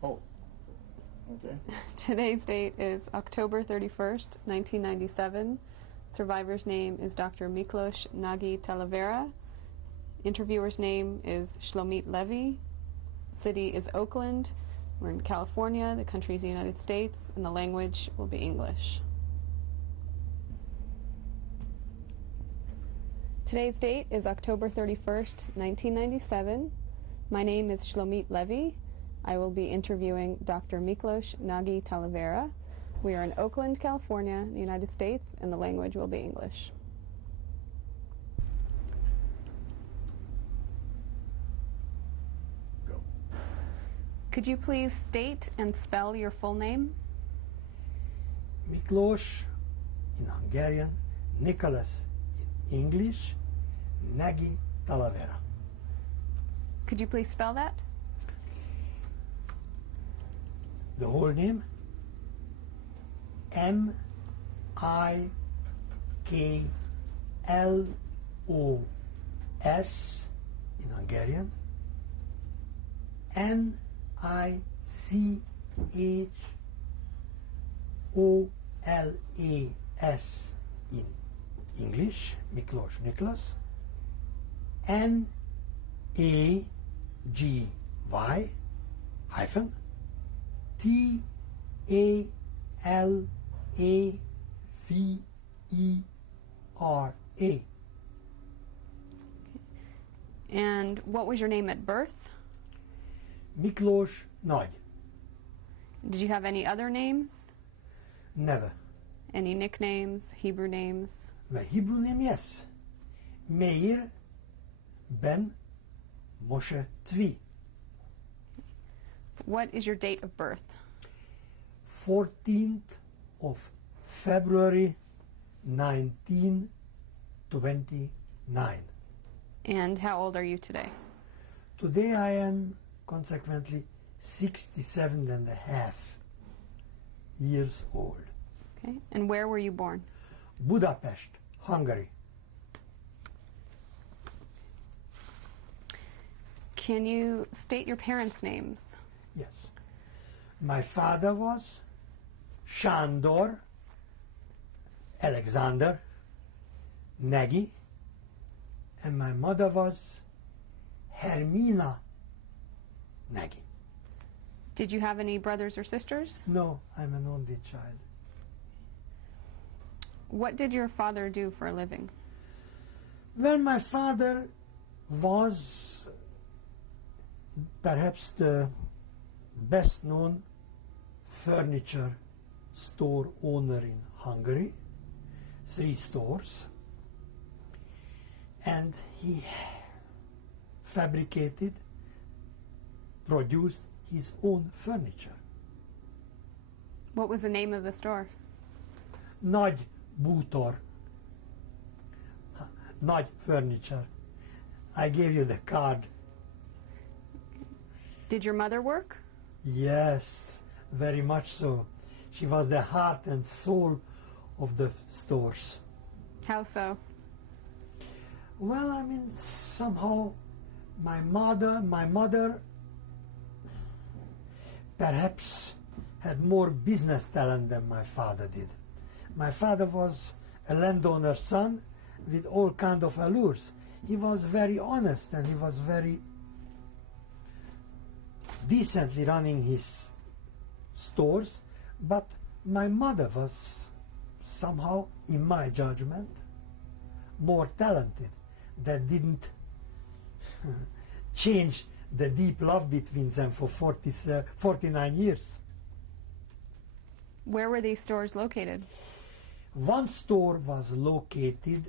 Oh, okay. Today's date is October 31st, 1997. Survivor's name is Dr. Miklos Talavera. Interviewer's name is Shlomit Levy. City is Oakland. We're in California. The country is the United States, and the language will be English. Today's date is October 31st, 1997. My name is Shlomit Levy. I will be interviewing Dr. Miklos Talavera. We are in Oakland, California, the United States, and the language will be English. Go. Could you please state and spell your full name? Miklos in Hungarian, Nicholas in English, Nagy Talavera. Could you please spell that? The whole name, Miklos in Hungarian, Nicholas in English, Miklos Nicholas, Nagy hyphen Talavera. And what was your name at birth? Miklos Nagy. Did you have any other names? Never. Any nicknames, Hebrew names? The Hebrew name, yes. Meir ben Moshe Tzvi. What is your date of birth? 14th of February 1929. And how old are you today? Today I am consequently 67 and a half years old. Okay. And where were you born? Budapest, Hungary. Can you state your parents' names? Yes. My father was Sándor Alexander Nagy, and my mother was Hermina Nagy. Did you have any brothers or sisters? No, I'm an only child. What did your father do for a living? Well, my father was perhaps the best known furniture store owner in Hungary, 3 stores, and he fabricated, produced his own furniture. What was the name of the store? Nagy bútor, Nagy furniture. I gave you the card. Did your mother work? Yes, very much so. She was the heart and soul of the stores. How so? Well, I mean, somehow my mother perhaps had more business talent than my father did. My father was a landowner's son with all kind of allures. He was very honest and he was very decently running his stores, but my mother was somehow, in my judgment, more talented. That didn't change the deep love between them for 49 years. Where were these stores located? One store was located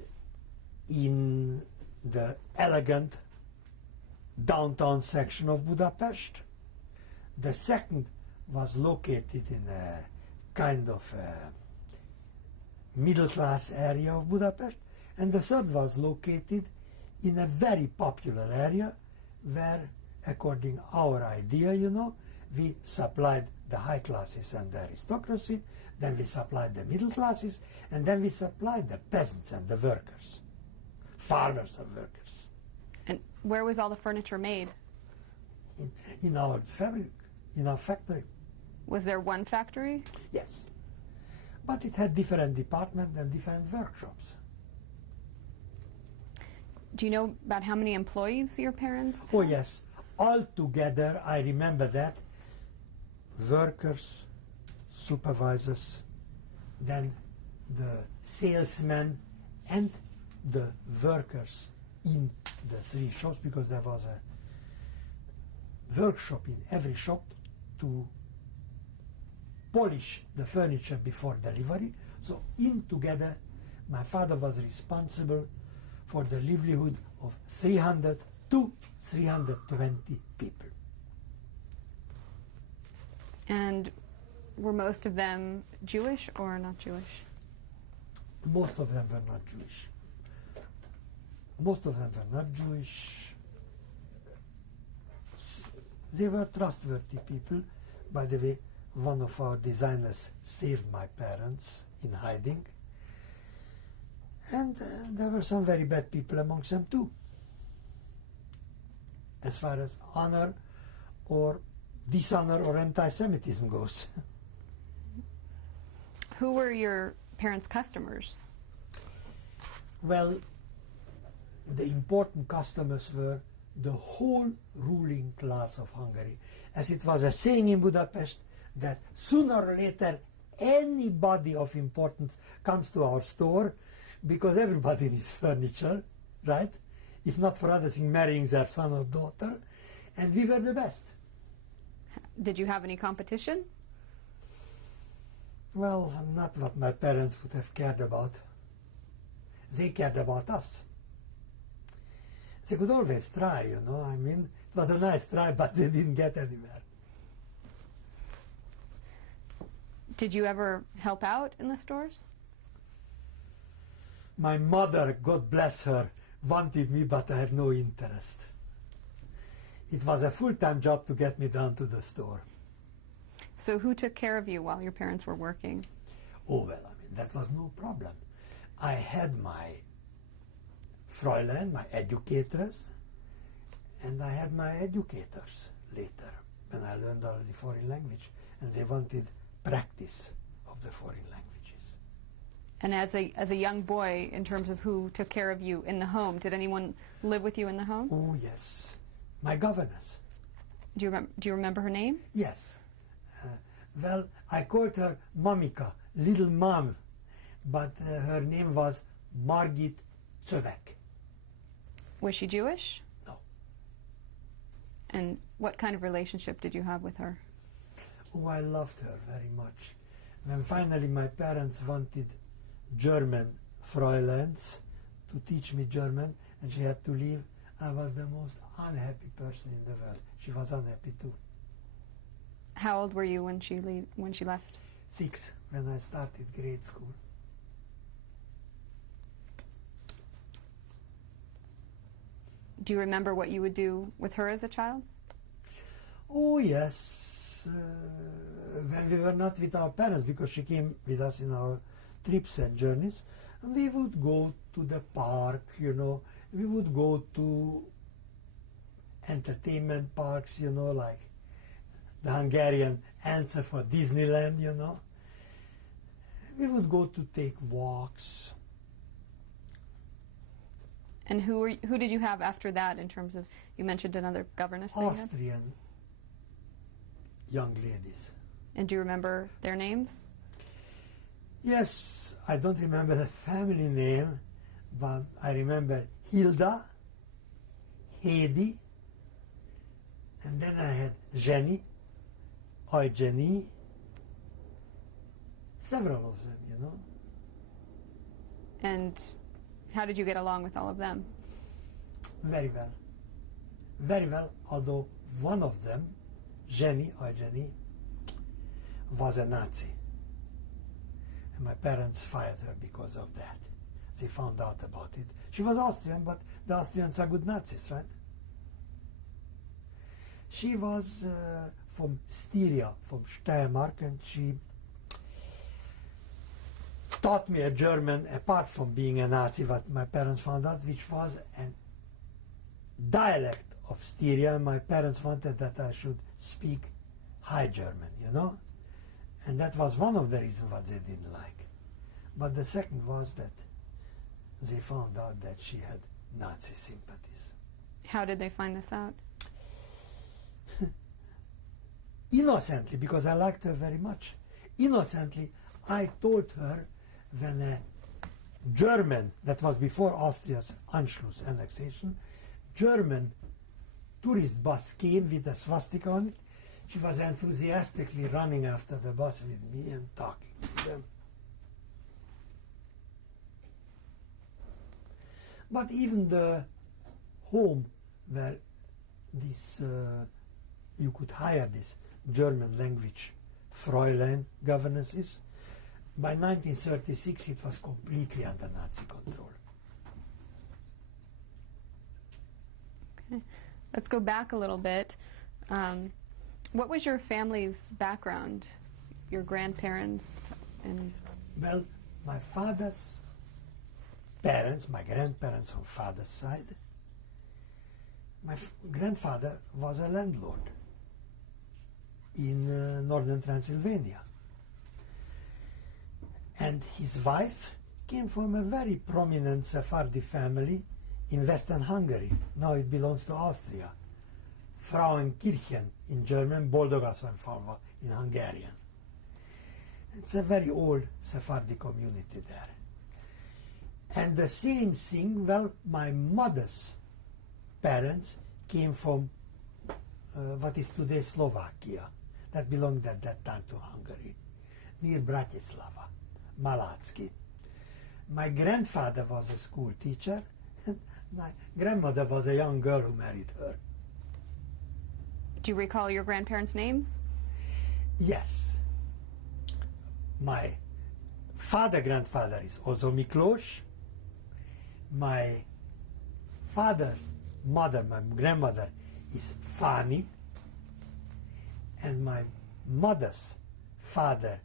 in the elegant downtown section of Budapest. The second was located in a kind of middle class area of Budapest, and the third was located in a very popular area where, according our idea, we supplied the high classes and the aristocracy, then we supplied the middle classes, and then we supplied the peasants and the workers, farmers and workers. And where was all the furniture made? In our fabric, in our factory. Was there one factory? Yes. But it had different departments and different workshops. Do you know about how many employees your parents Oh had? yes, altogether I remember that, workers, supervisors, then the salesmen and the workers in the three shops, because there was a workshop in every shop to polish the furniture before delivery. So in together, my father was responsible for the livelihood of 300 to 320 people. And were most of them Jewish or not Jewish? Most of them were not Jewish. Most of them were not Jewish. They were trustworthy people. By the way, one of our designers saved my parents in hiding. And there were some very bad people amongst them too, as far as honor or dishonor or anti-Semitism goes. Who were your parents' customers? Well, the important customers were the whole ruling class of Hungary. As it was a saying in Budapest, that sooner or later anybody of importance comes to our store, because everybody needs furniture, right? If not for other things, marrying their son or daughter, and we were the best. Did you have any competition? Well, not what my parents would have cared about. They cared about us. They could always try, you know, I mean, it was a nice try, but they didn't get anywhere. Did you ever help out in the stores? My mother, God bless her, wanted me, but I had no interest. It was a full-time job to get me down to the store. So who took care of you while your parents were working? Oh, well, I mean, that was no problem. I had my Fräulein, my educators, and I had my educators later, when I learned already foreign language, and they wanted practice of the foreign languages. And as a young boy, in terms of who took care of you in the home, did anyone live with you in the home? Oh, yes. My governess. Do you remember her name? Yes. Well, I called her Mamika, little mom, but her name was Margit Czövek. Was she Jewish? No. And what kind of relationship did you have with her? Oh, I loved her very much. When finally my parents wanted German Fräuleins to teach me German, and she had to leave, I was the most unhappy person in the world. She was unhappy too. How old were you when she left? 6, when I started grade school. Do you remember what you would do with her as a child? Oh yes, when we were not with our parents, because she came with us in our trips and journeys, and we would go to the park, you know, we would go to entertainment parks, you know, like the Hungarian answer for Disneyland, you know. We would go to take walks. And who did you have after that, in terms of, you mentioned another governess that you had? Austrian young ladies. And do you remember their names? Yes, I don't remember the family name, but I remember Hilda, Heidi, and then I had Jenny, Eugenie, several of them, you know. And how did you get along with all of them? Very well. Very well, although one of them, Jenny, Eugenie, was a Nazi. And my parents fired her because of that. They found out about it. She was Austrian, but the Austrians are good Nazis, right? She was from Styria, from Steiermark, and she taught me a German, apart from being a Nazi, what my parents found out, which was a dialect of Styria. My parents wanted that I should speak High German, you know. And that was one of the reasons what they didn't like. But the second was that they found out that she had Nazi sympathies. How did they find this out? Innocently, because I liked her very much. Innocently, I told her when a German, that was before Austria's Anschluss annexation, German tourist bus came with a swastika on it. She was enthusiastically running after the bus with me and talking to them. But even the home where this you could hire this German language Fräulein governesses, by 1936 it was completely under Nazi control. Okay. Let's go back a little bit. What was your family's background? Your grandparents and... Well, my father's parents, my grandparents on father's side, my grandfather was a landlord in northern Transylvania. And his wife came from a very prominent Sephardi family in Western Hungary. Now it belongs to Austria. Frauenkirchen in German, Boldogasszonyfalva in Hungarian. It's a very old Sephardi community there. And the same thing, well, my mother's parents came from what is today Slovakia. That belonged at that time to Hungary, near Bratislava, Malacki. My grandfather was a school teacher, and my grandmother was a young girl who married her. Do you recall your grandparents' names? Yes. My grandfather is also Miklos. My my grandmother is Fani. And my mother's father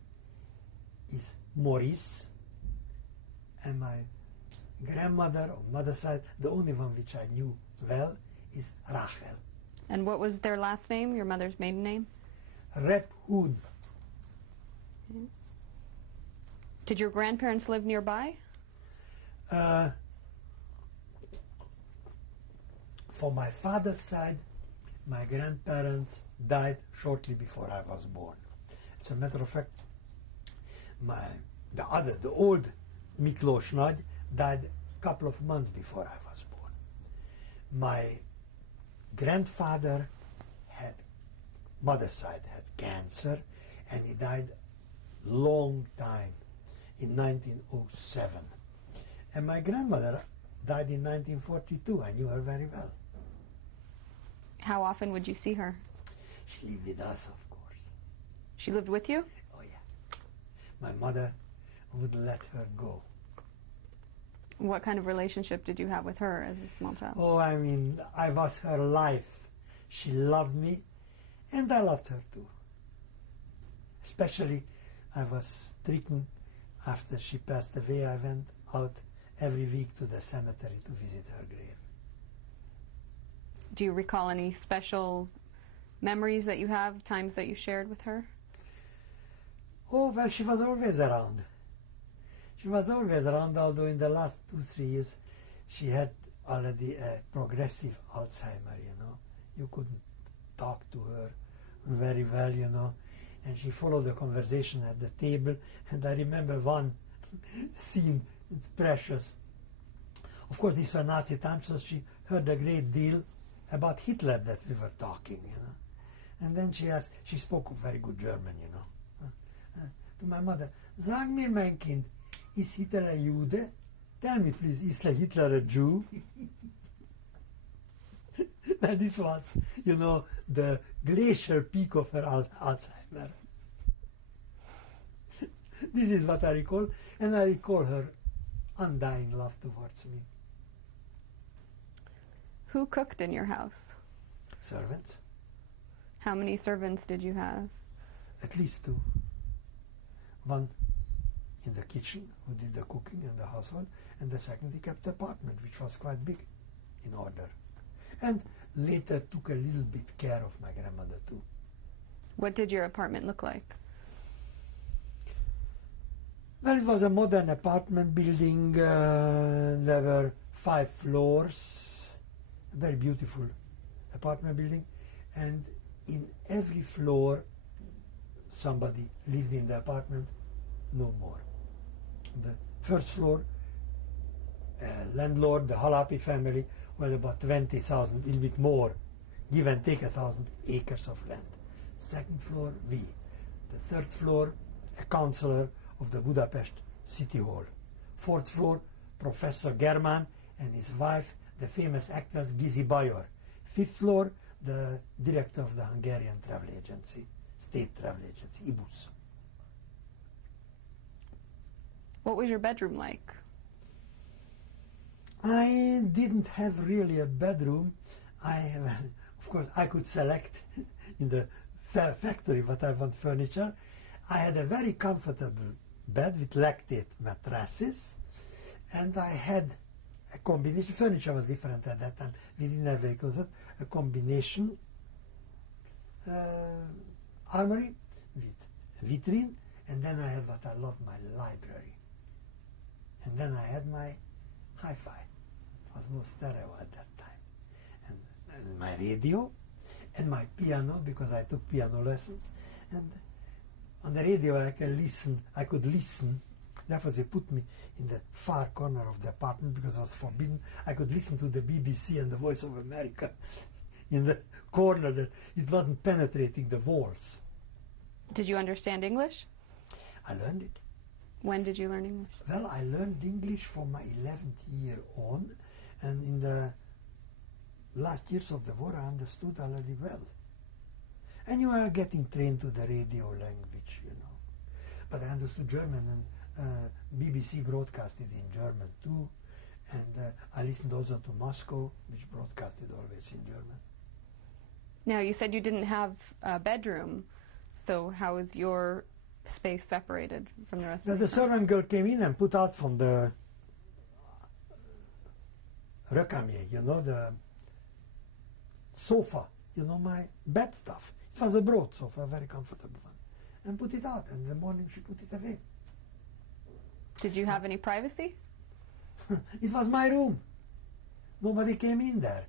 is Maurice. And my grandmother on mother's side, the only one which I knew well, is Rachel. And what was their last name, your mother's maiden name? Rephun. Did your grandparents live nearby? For my father's side, my grandparents died shortly before I was born. As a matter of fact, the old Miklos Nagy died a couple of months before I was born. My grandfather had, mother's side, had cancer, and he died long time, in 1907. And my grandmother died in 1942. I knew her very well. How often would you see her? She lived with us, of course. She lived with you? Oh, yeah. My mother wouldn't let her go. What kind of relationship did you have with her as a small child? Oh, I mean, I was her life. She loved me, and I loved her too. Especially, I was stricken after she passed away. I went out every week to the cemetery to visit her grave. Do you recall any special memories that you have, times that you shared with her? Oh, well, she was always around. She was always around, although in the last 2-3 years she had already a progressive Alzheimer, you know. You couldn't talk to her very well, you know. And she followed the conversation at the table. And I remember one scene, it's precious. Of course, these were Nazi times, so she heard a great deal about Hitler that we were talking, you know. And then she spoke very good German, you know. To my mother, sag mir, mein Kind, is Hitler a Jude? Tell me, please, is Hitler a Jew? And this was, you know, the glacial peak of her Alzheimer. This is what I recall, and I recall her undying love towards me. Who cooked in your house? Servants. How many servants did you have? At least 2. One in the kitchen, who did the cooking and the household, and the second he kept the apartment, which was quite big, in order. And later took a little bit care of my grandmother too. What did your apartment look like? Well, it was a modern apartment building. There were 5 floors, a very beautiful apartment building, and in every floor somebody lived in the apartment, no more. The first floor, landlord, the Halapi family, was about 20,000, a little bit more, give and take 1,000 acres of land. Second floor, we. The third floor, a councillor of the Budapest City Hall. Fourth floor, Professor Germán and his wife, the famous actress Gizi Bajor. Fifth floor, the director of the Hungarian travel agency, state travel agency, IBUS. What was your bedroom like? I didn't have really a bedroom. Of course, I could select in the factory what I want furniture. I had a very comfortable bed with lactate mattresses, and I had a combination. Furniture was different at that time. We didn't have vehicles. A combination armory with vitrine, and then I had what I loved, my library. And then I had my hi-fi. There was no stereo at that time. And my radio, and my piano, because I took piano lessons. And on the radio I could listen. Therefore they put me in the far corner of the apartment because I was forbidden. I could listen to the BBC and the Voice of America in the corner that it wasn't penetrating the walls. Did you understand English? I learned it. When did you learn English? Well, I learned English from my 11th year on, and in the last years of the war I understood already well. And you are getting trained to the radio language, you know. But I understood German, and BBC broadcasted in German too, and I listened also to Moscow, which broadcasted always in German. Now, you said you didn't have a bedroom, so how is your space separated from the rest of The servant girl came in and put out from the recamier, you know, the sofa, you know, my bed stuff. It was a broad sofa, a very comfortable one, and put it out, and in the morning she put it away. Did you have any privacy? It was my room. Nobody came in there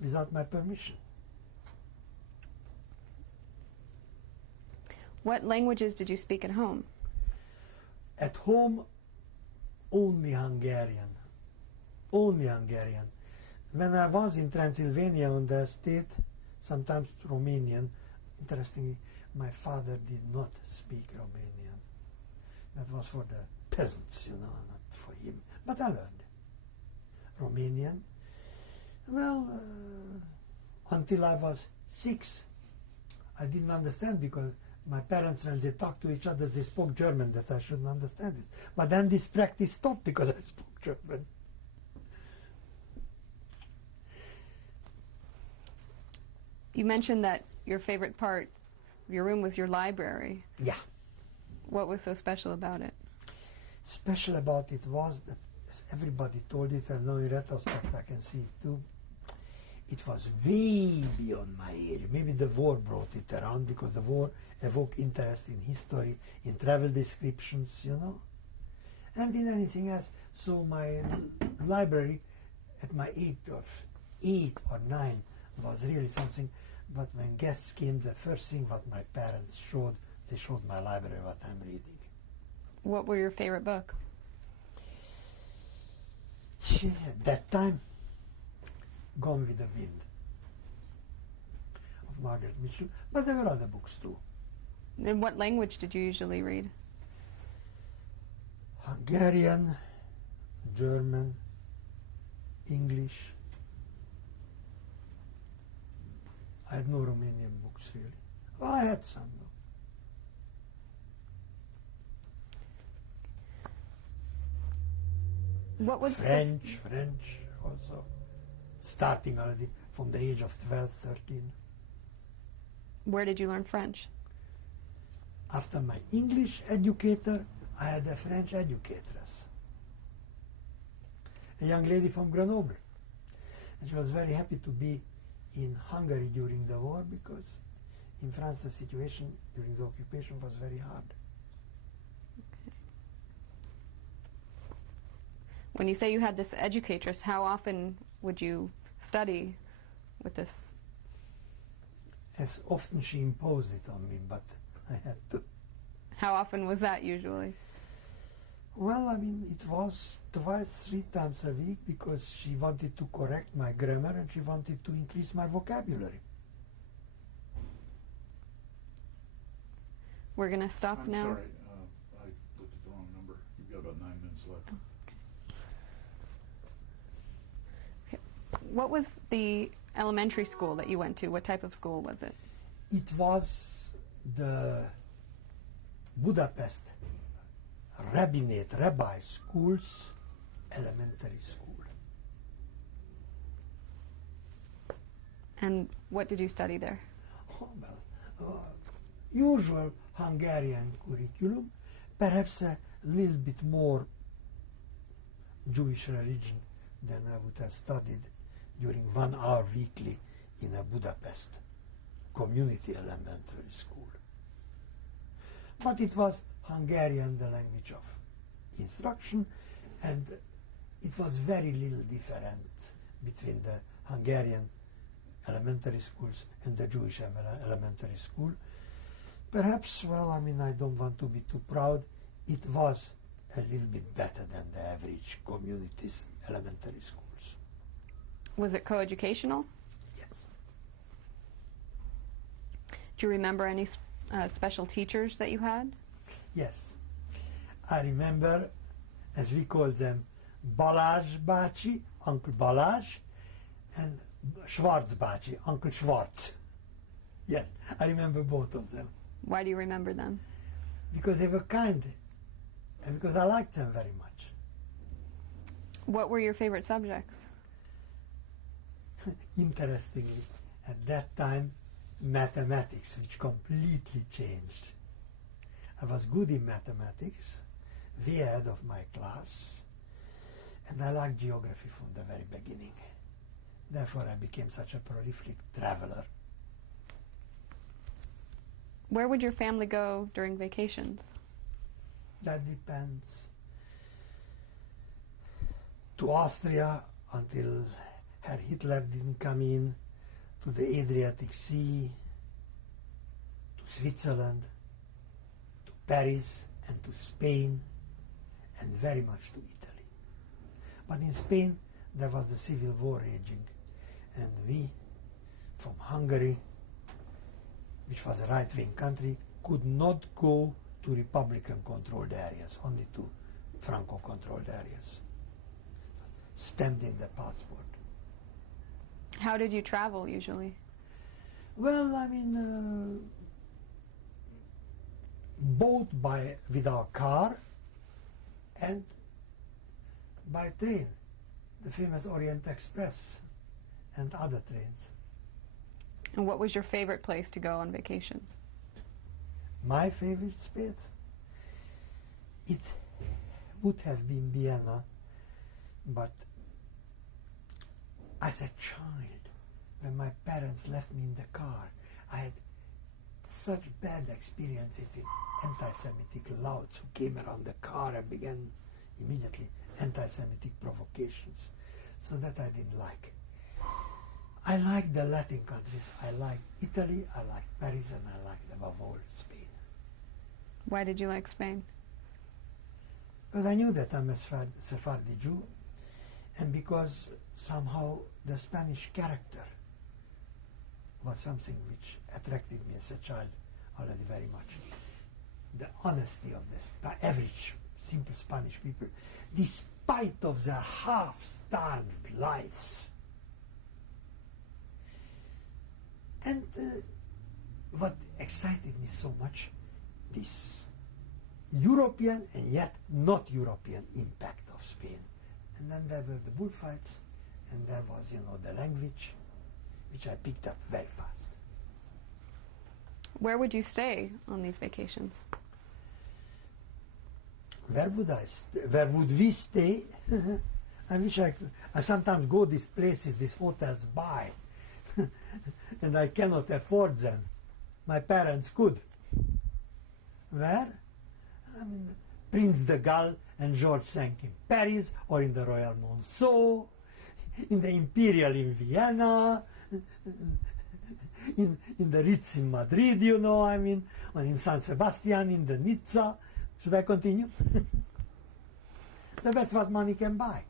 without my permission. What languages did you speak at home? At home, only Hungarian. Only Hungarian. When I was in Transylvania on the estate, sometimes Romanian. Interestingly, my father did not speak Romanian. That was for the peasants, you know, not for him. But I learned Romanian. Well, until I was 6, I didn't understand because my parents, when they talked to each other, they spoke German, that I shouldn't understand it. But then this practice stopped because I spoke German. You mentioned that your favorite part of your room was your library. Yeah. What was so special about it? Special about it was that, as everybody told it, and now in retrospect I can see it too, it was way beyond my age. Maybe the war brought it around because the war evoked interest in history, in travel descriptions, you know, and in anything else. So my library at my age of 8 or 9 was really something. But when guests came, the first thing what my parents showed, they showed my library, what I'm reading. What were your favorite books? At that time, Gone with the Wind of Margaret Mitchell, but there were other books too. In what language did you usually read? Hungarian, German, English. I had no Romanian books really. Well, I had some though. What was French also. Starting already from the age of 12, 13. Where did you learn French? After my English educator, I had a French educatress, a young lady from Grenoble. And she was very happy to be in Hungary during the war because in France the situation during the occupation was very hard. When you say you had this educatress, how often would you study with this? As often she imposed it on me, but I had to. How often was that usually? Well, I mean, it was twice, 3 times a week, because she wanted to correct my grammar and she wanted to increase my vocabulary. We're going to stop I'm now. sorry, I looked at the wrong number. You've got about 9 minutes left. What was the elementary school that you went to? What type of school was it? It was the Budapest Rabbi School's elementary school. And what did you study there? Oh, well, usual Hungarian curriculum, perhaps a little bit more Jewish religion than I would have studied during 1 hour weekly in a Budapest community elementary school. But it was Hungarian, the language of instruction, and it was very little different between the Hungarian elementary schools and the Jewish elementary school. Perhaps, well, I mean, I don't want to be too proud, it was a little bit better than the average communities elementary schools. Was it coeducational? Yes. Do you remember any special teachers that you had? Yes. I remember, as we call them, Balázs bácsi, Uncle Balázs, and Schwarz bácsi, Uncle Schwarz. Yes, I remember both of them. Why do you remember them? Because they were kind, and because I liked them very much. What were your favorite subjects? Interestingly, at that time, mathematics, which completely changed. I was good in mathematics, way ahead of my class, and I liked geography from the very beginning. Therefore, I became such a prolific traveler. Where would your family go during vacations? That depends. To Austria until Herr Hitler didn't come in, to the Adriatic Sea, to Switzerland, to Paris, and to Spain, and very much to Italy. But in Spain, there was the civil war raging, and we, from Hungary, which was a right-wing country, could not go to Republican-controlled areas, only to Franco-controlled areas. Stamped in the passport. How did you travel usually? Well, I mean, both with our car and by train, the famous Orient Express and other trains. And what was your favorite place to go on vacation? My favorite space? It would have been Vienna, but as a child, when my parents left me in the car, I had such bad experiences with anti-Semitic louds who came around the car and began immediately anti-Semitic provocations, so that I didn't like. I like the Latin countries. I like Italy, I like Paris, and I like, above all, Spain. Why did you like Spain? Because I knew that I'm a Sephardi Jew, and because somehow the Spanish character was something which attracted me as a child already very much. The honesty of the average, simple Spanish people, despite of their half-starved lives. And what excited me so much, this European and yet not European impact of Spain. And then there were the bullfights, and there was, the language, which I picked up very fast. Where would you stay on these vacations? Where would we stay? I wish I could. I sometimes go these places, these hotels buy, and I cannot afford them. my parents could. Where? I mean, Prince de Galles and George V in Paris, or in the Royal Monceau, in the Imperial in Vienna, in the Ritz in Madrid, you know, I mean, or in San Sebastian, in the Nizza. Should I continue? The best what money can buy.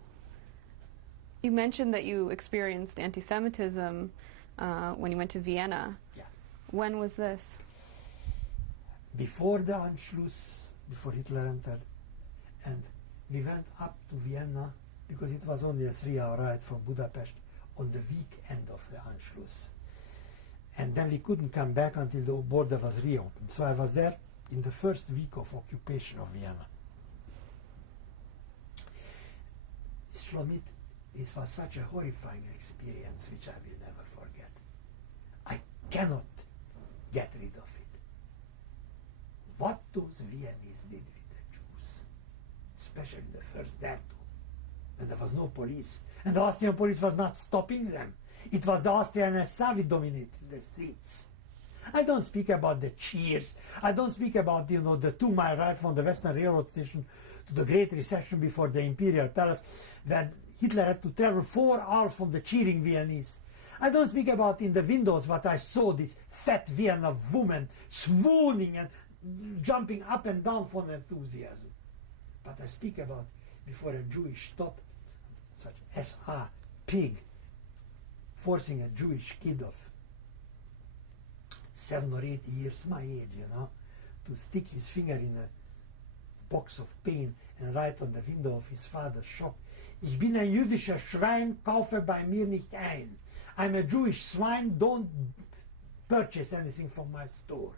You mentioned that you experienced anti-Semitism when you went to Vienna. Yeah. When was this? Before the Anschluss, before Hitler entered, and we went up to Vienna because it was only a 3-hour ride from Budapest on the weekend of the Anschluss. And then we couldn't come back until the border was reopened. So I was there in the first week of occupation of Vienna. Shlomit, this was such a horrifying experience which I will never forget. I cannot get rid of it. What those Viennese did with the Jews, especially the first day too, when there was no police, and the Austrian police was not stopping them. It was the Austrian SA which dominated the streets. I don't speak about the cheers. I don't speak about, you know, the 2-mile ride from the Western Railroad Station to the Great Reception before the Imperial Palace, where Hitler had to travel 4 hours from the cheering Viennese. I don't speak about in the windows what I saw, this fat Vienna woman swooning and jumping up and down from enthusiasm. But I speak about before a Jewish stop, such SA pig, forcing a Jewish kid of 7 or 8 years, my age, you know, to stick his finger in a box of paint and write on the window of his father's shop, Ich bin ein jüdischer Schwein, kaufe bei mir nicht ein. I'm a Jewish swine, don't purchase anything from my store.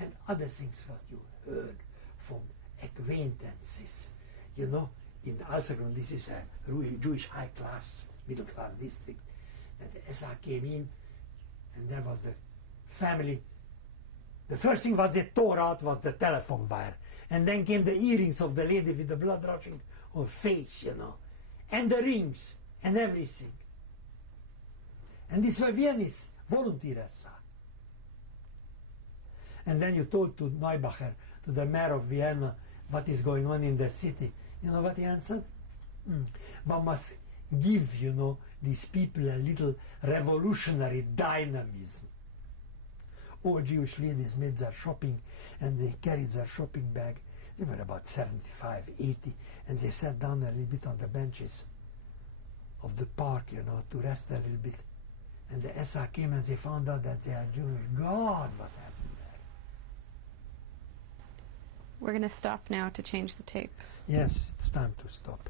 And other things what you heard from acquaintances, you know, in Alsagrund, this is a Jewish high-class, middle-class district, and the SA came in, and there was the family. The first thing what they tore out was the telephone wire, and then came the earrings of the lady with the blood rushing on her face, you know, and the rings, and everything. And these were Viennese volunteers. And then you told to Neubacher, to the mayor of Vienna, what is going on in the city. You know what he answered? One must give, you know, these people a little revolutionary dynamism. All Jewish ladies made their shopping, and they carried their shopping bag. They were about 75, 80, and they sat down a little bit on the benches of the park, you know, to rest a little bit. And the SA came and they found out that they are Jewish. God, what happened there? We're going to stop now to change the tape. Yes, it's time to stop.